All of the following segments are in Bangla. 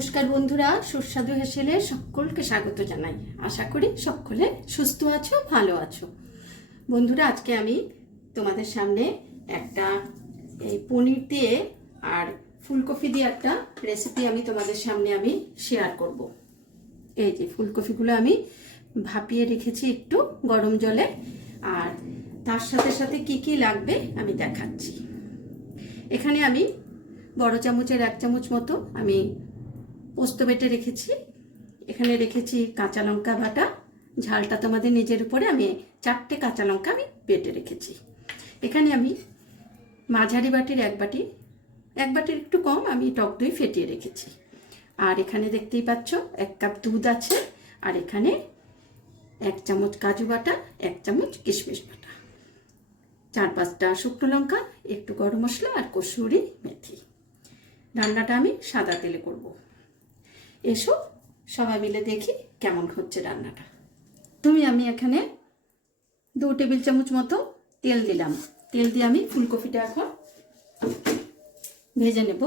নমস্কার বন্ধুরা, সুস্বাদু হেসেলে সকলকে স্বাগত জানাই। আশা করি সকলে সুস্থ আছো, ভালো আছো। বন্ধুরা, আজকে আমি তোমাদের সামনে একটা এই পনির দিয়ে আর ফুলকপি দিয়ে একটা রেসিপি আমি তোমাদের সামনে আমি শেয়ার করব। এই যে ফুলকপিগুলো আমি ভাপিয়ে রেখেছি একটু গরম জলে, আর তার সাথে সাথে কি কি লাগবে আমি দেখাচ্ছি। এখানে আমি বড় চামচের এক চামচ মতো আমি পোস্ত বেটে রেখেছি। এখানে রেখেছি কাঁচা লঙ্কা বাটা। ঝালটা তোমাদের নিজের উপরে আমি চারটে কাঁচা লঙ্কা আমি বেটে রেখেছি। এখানে আমি মাঝারি বাটির এক বাটি, এক বাটির একটু কম আমি টক দই ফেটিয়ে রেখেছি। আর এখানে দেখতেই পাচ্ছ, এক কাপ দুধ আছে। আর এখানে এক চামচ কাজু বাটা, এক চামচ কিশমিশ বাটা। চার পাঁচটা শুকনো লঙ্কা, একটু গরম মশলা আর কসুরি মেথি। রান্নাটা আমি সাদা তেলে করব। এসো, সবাই মিলে দেখি কেমন হচ্ছে রান্নাটা। তুমি, আমি এখানে দু টেবিল চামচ মতো তেল দিলাম। তেল দিয়ে আমি ফুলকপিটা এখন ভেজে নেব।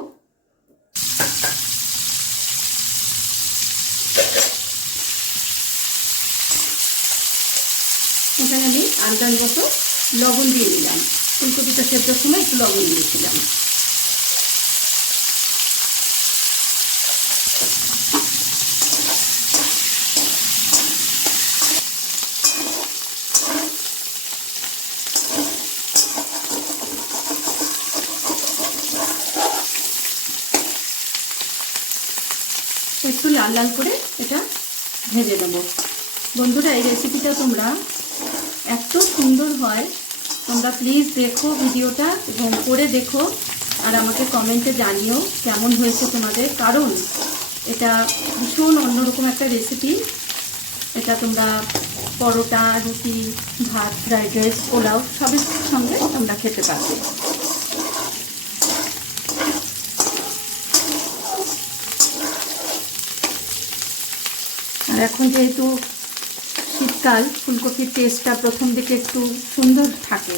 এখানে আমি আন্দাজ মতো লবণ দিয়ে দিলাম। ফুলকপিটা সেদ্ধর সময় একটু লবণ দিয়েছিলাম একটু লাল লাল করে এটা ভেজে নেব। বন্ধুরা, এই রেসিপিটা তোমরা এত সুন্দর হয়। তোমরা প্লিজ দেখো ভিডিওটা, এবং করে দেখো, আর আমাকে কমেন্টে জানিও কেমন হয়েছে তোমাদের, কারণ এটা ভীষণ অন্যরকম একটা রেসিপি এটা তোমরা পরোটা, রুটি, ভাত ফ্রাইড রাইস পোলাও, সবের সঙ্গে তোমরা খেতে পারবে। এখন যেহেতু শীতকাল, ফুলকপির টেস্টটা প্রথম দিকে একটু সুন্দর থাকে,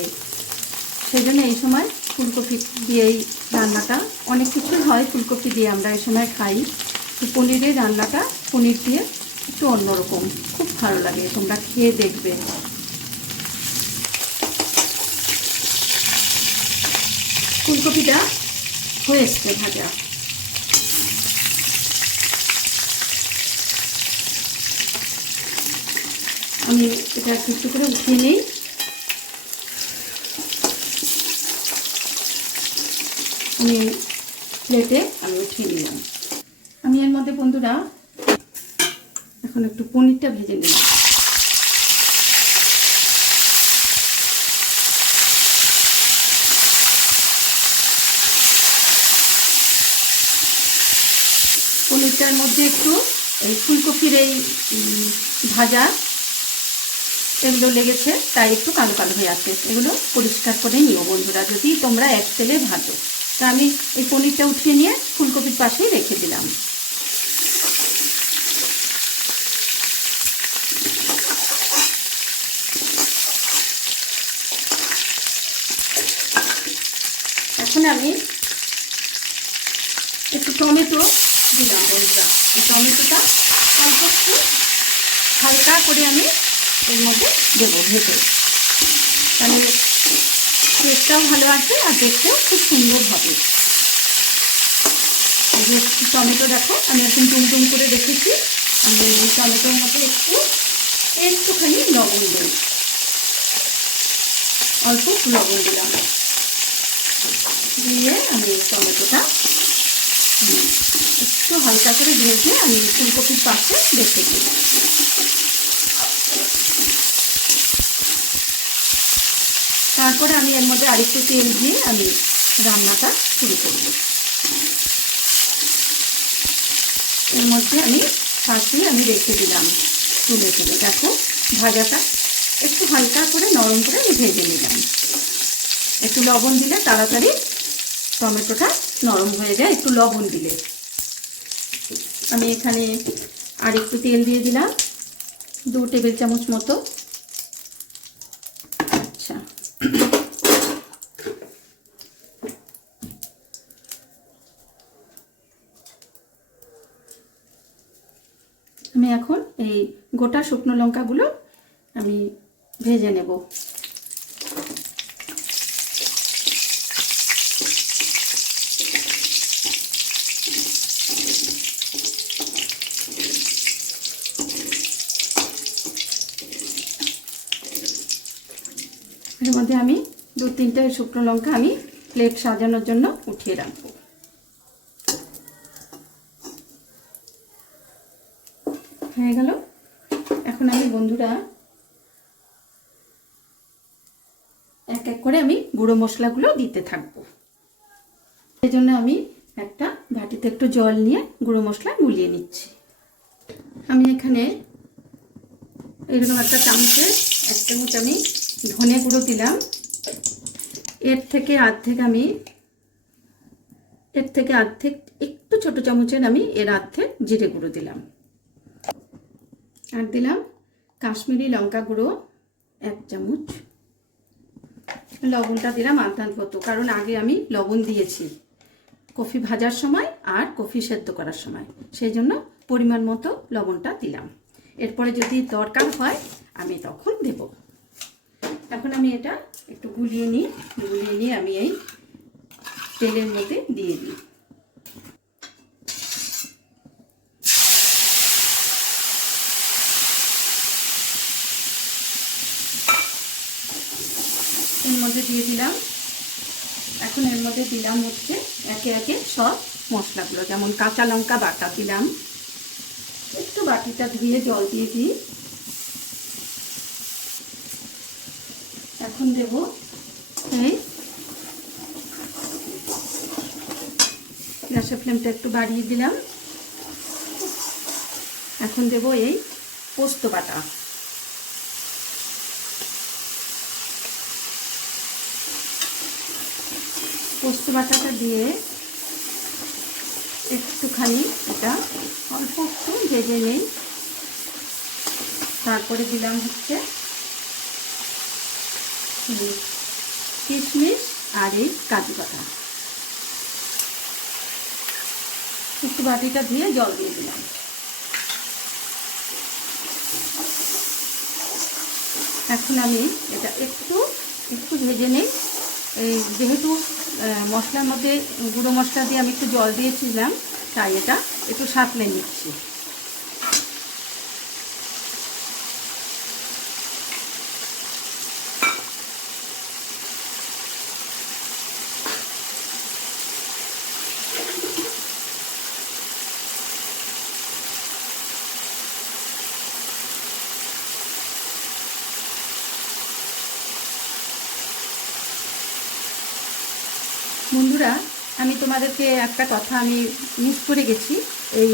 সেই জন্য এই সময় ফুলকপি দিয়েই রান্নাটা। অনেক কিছুই হয় ফুলকপি দিয়ে, আমরা এই সময় খাই। তো পনিরের রান্নাটা, পনির দিয়ে একটু অন্যরকম। খুব ভালো লাগে, তোমরা খেয়ে দেখবে। ফুলকপিটা হয়ে এসছে ভাজা। আমি এটা একটু করে উঠিয়ে নিই। আমি প্লেটে আমি উঠিয়ে নিলাম। আমি এর মধ্যে বন্ধুরা এখন একটু পনিরটা ভেজে নিলাম। পনিরটার মধ্যে একটু এই ফুলকপির এই ভাজা এগুলো লেগেছে, তাই একটু কালো কালো হয়ে আছে এগুলো পরিষ্কার করে নিও বন্ধুরা, যদি তোমরা এক তেলে ভাজো। তা আমি এই পনিরটা উঠিয়ে নিয়ে ফুলকপির পাশেই রেখে দিলাম। এখন আমি একটু টমেটো দিলাম বন্ধুরা। এই টমেটোটা হালকা করে আমি এর মধ্যে দেবো ভেতরে তাহলে টেস্টটাও ভালো আসবে আর দেখতেও খুব সুন্দর হবে। যে টমেটো দেখো, আমি এখন টুমটুম করে রেখেছি। আমি টমেটোর মধ্যে একটু, একটুখানি লবণ দিই অল্প লবণ দিলাম। দিয়ে আমি টমেটোটা একটু হালকা করে ভেজে আমি ফুলকপির পাশে রেখে দিই তারপরে আমি এর মধ্যে আরেকটু তেল দিয়ে আমি রান্নাটা শুরু করব। এর মধ্যে আমি ফাঁসিয়ে আমি রেখে দিলাম তুলে তুলে। দেখো, ভাজাটা একটু হালকা করে নরম করে আমি ভেজে নিলাম। একটু লবণ দিলে তাড়াতাড়ি টমেটোটা নরম হয়ে যায়, একটু লবণ দিলে। আমি এখানে আর একটু তেল দিয়ে দিলাম। দু টেবিল চামচ মতো আচ্ছা আমি এখন এই গোটা শুকনো লঙ্কাগুলো আমি ভেজে নেব। এর মধ্যে আমি দু তিনটে শুকনো লঙ্কা আমি প্লেট সাজানোর জন্য উঠিয়ে রাখব হয়ে গেল এখন আমি বন্ধুরা, এক এক করে আমি গুঁড়ো মশলাগুলো দিতে থাকব। সেই জন্য আমি একটা বাটিতে একটু জল নিয়ে গুঁড়ো মশলা গুলিয়ে নিচ্ছি। আমি এখানে এরকম একটা চামচে এক চামচ আমি ধনে গুঁড়ো দিলাম। এর থেকে অর্ধেক আমি, এর থেকে অর্ধেক একটু ছোট চামচের আমি এর অর্ধেক জিরে গুঁড়ো দিলাম। আর দিলাম কাশ্মীরি লঙ্কা গুঁড়ো এক চামচ। লবণটা দিলাম মতো, কারণ আগে আমি লবণ দিয়েছি। কফি ভাজার সময় আর কফি সেদ্ধ করার সময়, সেই জন্য পরিমাণ মতো লবণটা দিলাম। এরপরে যদি দরকার হয়, আমি তখন দেব। এখন আমি এটা একটু গুলিয়ে নিই। গুলিয়ে নিয়ে আমি এই তেলের মধ্যে দিয়ে দিই এর মধ্যে দিয়ে দিলাম। এখন এর মধ্যে দিলাম হচ্ছে একে একে সব মশলাগুলো, যেমন কাঁচা লঙ্কা বাটা দিলাম। একটু বাটিটা ধুয়ে জল দিয়ে দিই। এখন দেব এই গ্যাসের ফ্লেমটা একটু বাড়িয়ে দিলাম। এখন দেব এই পোস্ত বাটা। পোস্ত বাটাটা দিয়ে একটুখানি এটা অল্প একটু ভেজে নেই। তারপরে দিলাম হচ্ছে কিশমিশ আর এই কাজু বাটা। একটু বাটিটা দিয়ে জল দিয়ে দিলাম। এখন আমি এটা একটু একটু ভেজে নেই। এই যেহেতু মশলার মধ্যে গুঁড়ো মশলা দিয়ে আমি একটু জল দিয়েছিলাম তাই এটা একটু সাঁতলে নিচ্ছি। বন্ধুরা, আমি তোমাদেরকে একটা কথা আমি মিস করে গেছি। এই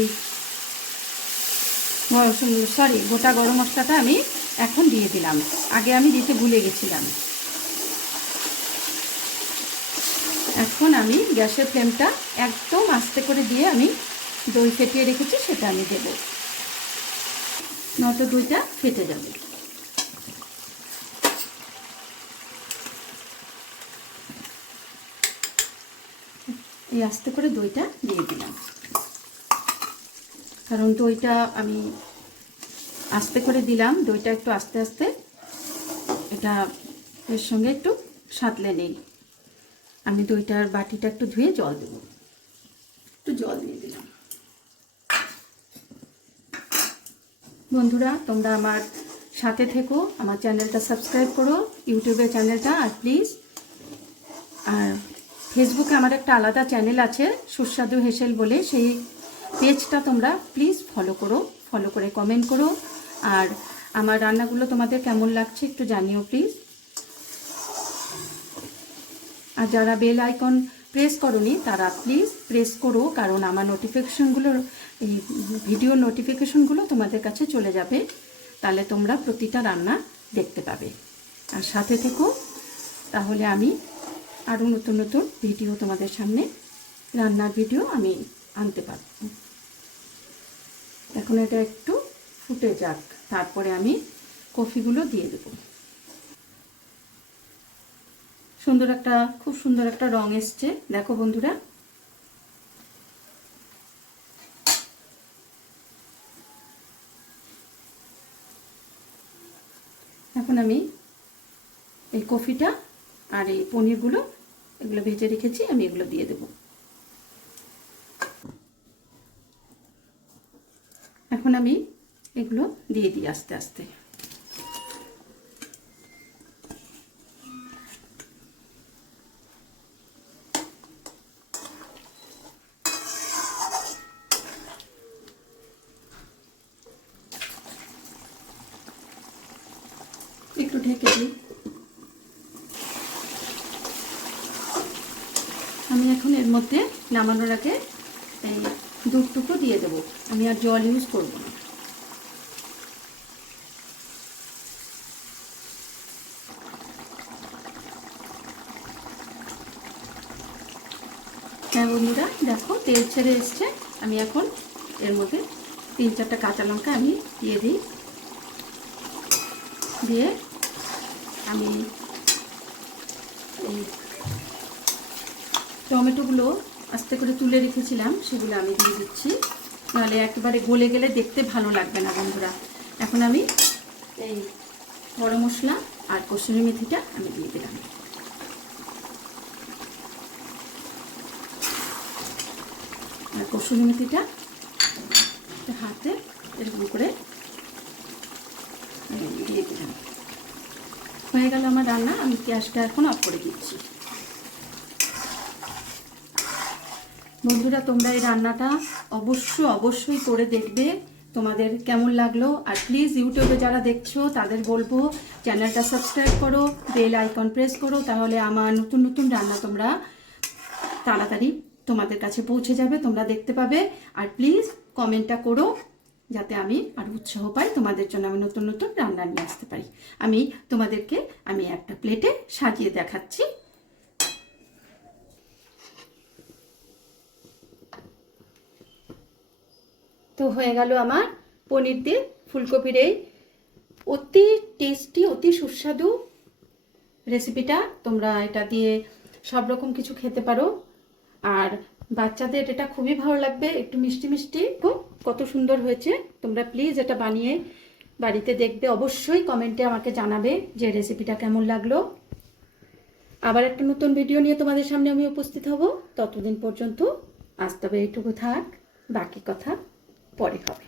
সরি গোটা গরম মশলাটা আমি এখন দিয়ে দিলাম। আগে আমি দিতে ভুলে গেছিলাম। এখন আমি গ্যাসের ফ্লেমটা একদম আস্তে করে দিয়ে আমি দই ফেটিয়ে রেখেছি, সেটা আমি দেব। নয়তো দইটা ফেটে যাবে। এই আস্তে করে দইটা দিয়ে দিলাম। কারণ দইটা আমি আস্তে করে দিলাম, দইটা একটু আস্তে আস্তে। এটা এর সঙ্গে একটু সাঁতলে নেই। আমি দইটার বাটিটা একটু ধুয়ে জল দেব। একটু জল দিয়ে দিলাম। বন্ধুরা, তোমরা আমার সাথে থেকো, আমার চ্যানেলটা সাবস্ক্রাইব করো, ইউটিউবের চ্যানেলটা, আর প্লিজ। আর ফেসবুকে আমার একটা আলাদা চ্যানেল আছে, সুস্বাদু হেসেল বলে। সেই পেজটা তোমরা প্লিজ ফলো করো ফলো করে কমেন্ট করো। আর আমার রান্নাগুলো তোমাদের কেমন লাগছে একটু জানিও প্লিজ আর যারা বেল আইকন প্রেস করনি, তারা প্লিজ প্রেস করো, কারণ আমার নোটিফিকেশনগুলো এই ভিডিও নোটিফিকেশনগুলো তোমাদের কাছে চলে যাবে। তাহলে তোমরা প্রতিটা রান্না দেখতে পাবে। আর সাথে থেকো, তাহলে আমি আরও নতুন নতুন ভিডিও তোমাদের সামনে রান্নার ভিডিও আমি আনতে পারব। এখন এটা একটু ফুটে যাক, তারপরে আমি কফিগুলো দিয়ে দেব। সুন্দর একটা, খুব সুন্দর একটা রং এসছে, দেখো বন্ধুরা। এখন আমি এই কফিটা আর এই পনিরগুলো, এগুলো ভেজে রেখেছি, আমি এগুলো দিয়ে দেব। এখন আমি এগুলো দিয়ে দিই আস্তে আস্তে। একটু ঢেকে দিই আমি এখন এর মধ্যে নামানোর আগে এই দুধটুকু দিয়ে দেবো। আমি আর জল ইউজ করব না। হ্যাঁ বন্ধুরা, দেখো তেল ছেড়ে এসছে। আমি এখন এর মধ্যে তিন চারটা কাঁচা লঙ্কা আমি দিয়ে দিই। দিয়ে আমি এই টমেটোগুলো আস্তে করে তুলে রেখেছিলাম, সেগুলো আমি দিয়ে দিচ্ছি। নাহলে একেবারে গলে গেলে দেখতে ভালো লাগবে না বন্ধুরা। এখন আমি এই গরম মশলা আর কসুরি মেথিটা আমি দিয়ে দিলাম। আর কসুরি মেথিটা হাতে এরকম করে দিয়ে দিলাম। হয়ে গেল আমার রান্না, আমি গ্যাসটা এখন অফ করে দিচ্ছি। বন্ধুরা, তোমরা এই রান্নাটা অবশ্য অবশ্যই করে দেখবে। তোমাদের কেমন লাগল? আর প্লিজ ইউটিউবে যারা দেখছ, তাদের বলব, চ্যানেলটা সাবস্ক্রাইব করো বেল আইকন প্রেস করো, তাহলে আমার নতুন নতুন রান্না তোমরা তাড়াতাড়ি তোমাদের কাছে পৌঁছে যাবে, তোমরা দেখতে পাবে। আর প্লিজ কমেন্টটা করো, যাতে আমি আর উৎসাহ পাই, তোমাদের জন্য আমি নতুন নতুন রান্না নিয়ে আসতে পারি। আমি তোমাদেরকে, আমি একটা প্লেটে সাজিয়ে দেখাচ্ছি। তো হয়ে গেল আমার পনির দিয়ে ফুলকপির এই অতি টেস্টি অতি সুস্বাদু রেসিপিটা তোমরা এটা দিয়ে সব রকম কিছু খেতে পারো। আর বাচ্চাদের এটা খুবই ভালো লাগবে। একটু মিষ্টি মিষ্টি। কত সুন্দর হয়েছে। তোমরা প্লিজ এটা বানিয়ে বাড়িতে দেখবে। অবশ্যই কমেন্টে আমাকে জানাবে যে রেসিপিটা কেমন লাগল। আবার একটা নতুন ভিডিও নিয়ে তোমাদের সামনে আমি উপস্থিত হব। ততদিন পর্যন্ত আসতে হবে এইটুকু থাক। বাকি কথা পরে হবে